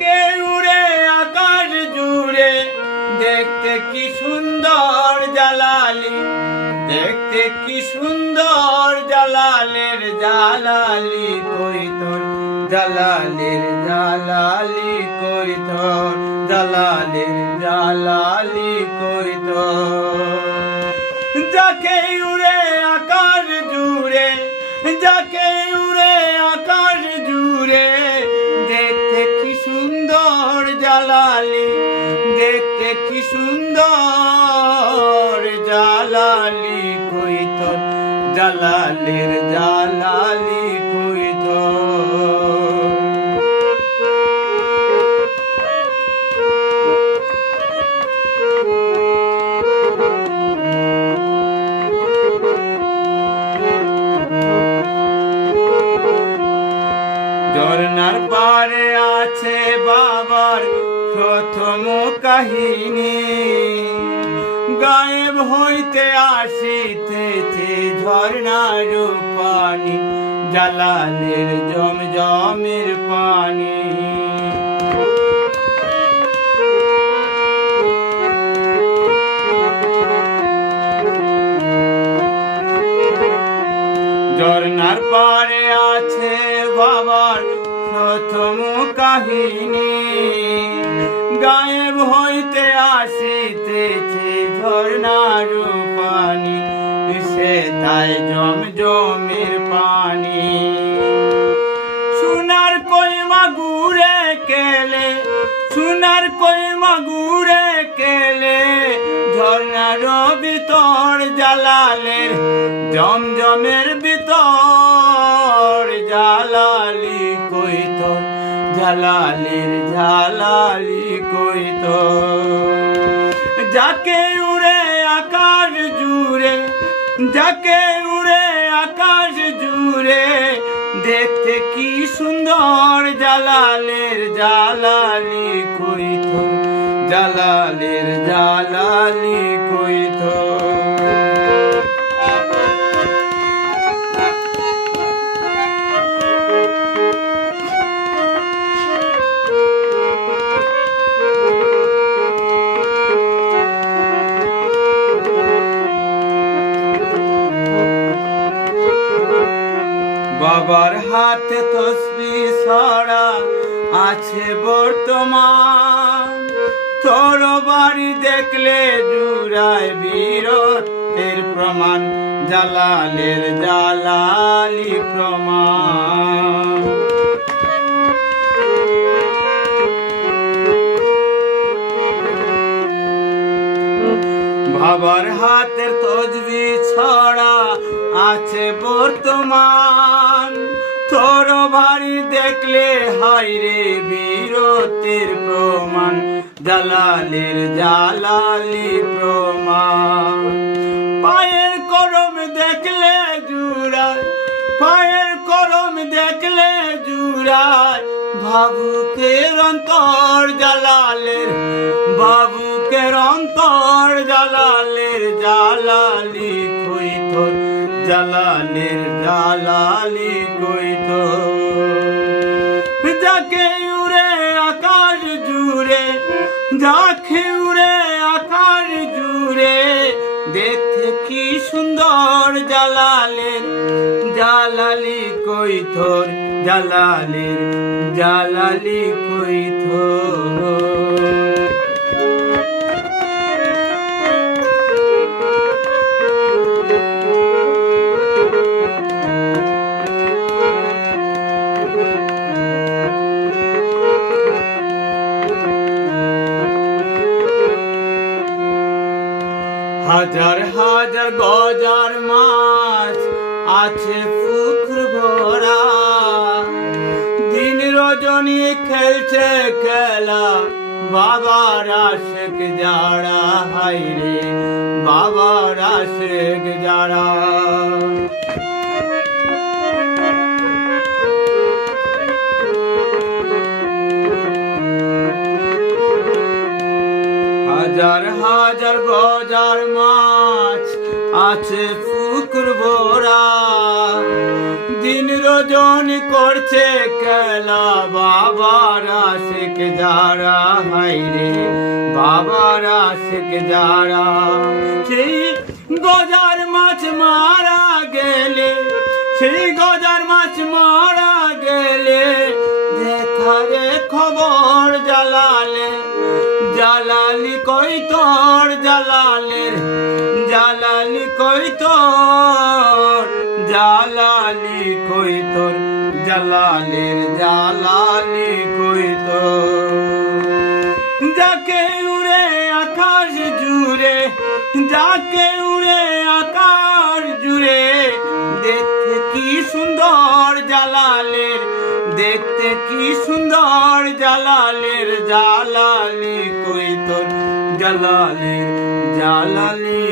যাকে উড়ে, আকাশ জুড়ে। দেখতে কি সুন্দর জালালি, দেখতে কি সুন্দর জালালের জালালি কই তোর? জালালের জালালি কই তোর? জালালের জালালি কই তোর? যাকে উড়ে, আকাশ জুড়ে, যাকে উড়ে, আকাশ জুড়ে। জালালি দেখতে কি সুন্দর জালালি কই তোর জালালের জালালি? ঝর্ণার পারে আছে বাবার প্রথম কাহিনী। গায়েব হইতে আসিতেছে ঝর্ণার পানি জালালের জমজমের পানি। ঝর্ণার পারে প্রথম কাহিনী। গায়েব হইতে আসিতেছে ঝর্ণার পানি, সে তাই জম জমের পানি। সোনার কইমা গুড়ে কেলে, সোনার কইমা গুড়ে কেলে, ঝর্ণার ভিতর জালালের জমজমের ভিতর। জালালের জালালি কই তোর যাকে উড়ে আকাশ জুড়ে, যাকে উড়ে আকাশ জুড়ে, দেখতে কি সুন্দর জালালের জালালি কই তোর জালালের জালালি কই বাবার হাতে তসবি ছড়া আছে বর্তমান। তোর বাড়ি দেখলে জুড়ায় বীরত্বের প্রমাণ, জালালের জালালি প্রমাণ। বাবার হাতের তজবি ছড়া আছে বর্তমান। বাড়ি দেখলে হাই রে বীরতের প্রমাণ জালালের জালালি প্রমাণ। পায়ের করম দেখলে জুড়ায়, পায়ের করম দেখলে জুড়ায়, ভাবুকের অন্তর জালালের বাবুকের জালালের জালালি কই তোর যাকে উড়ে আকাশ জুড়ে, যাকে উড়ে আকাশ জুড়ে দেখতে কি সুন্দর জালালের জালালি কই তোর জালালের জালালি কই হাজার হাজার গজার মাছ আছে পুকুর ভরা। দিন রজনী খেলছে খেলা, বাবার আশেক যারা হাই রে বাবার আশেক যারা। হাজার হাজার গজার মাছ আছে পুকুর ভরা। দিন রজনী করছে খেলা, বাবারা শেখ যারা। হাইরে বাবারা শেখ যারা। সেই গজার মাছ মারা গেলে, সেই গজার মাছ মারা জালালি কই তোর জালালের, জালালি কই তোর জালালি কই তোর জালালের, জালালি কই তোর যাকে উড়ে আকাশ জুড়ে, যাকে উড়ে আকাশ জুড়ে দেখতে কি সুন্দর জালালের দেখতে কি সুন্দর জালালের জালালি কই তোর জালালের জালালি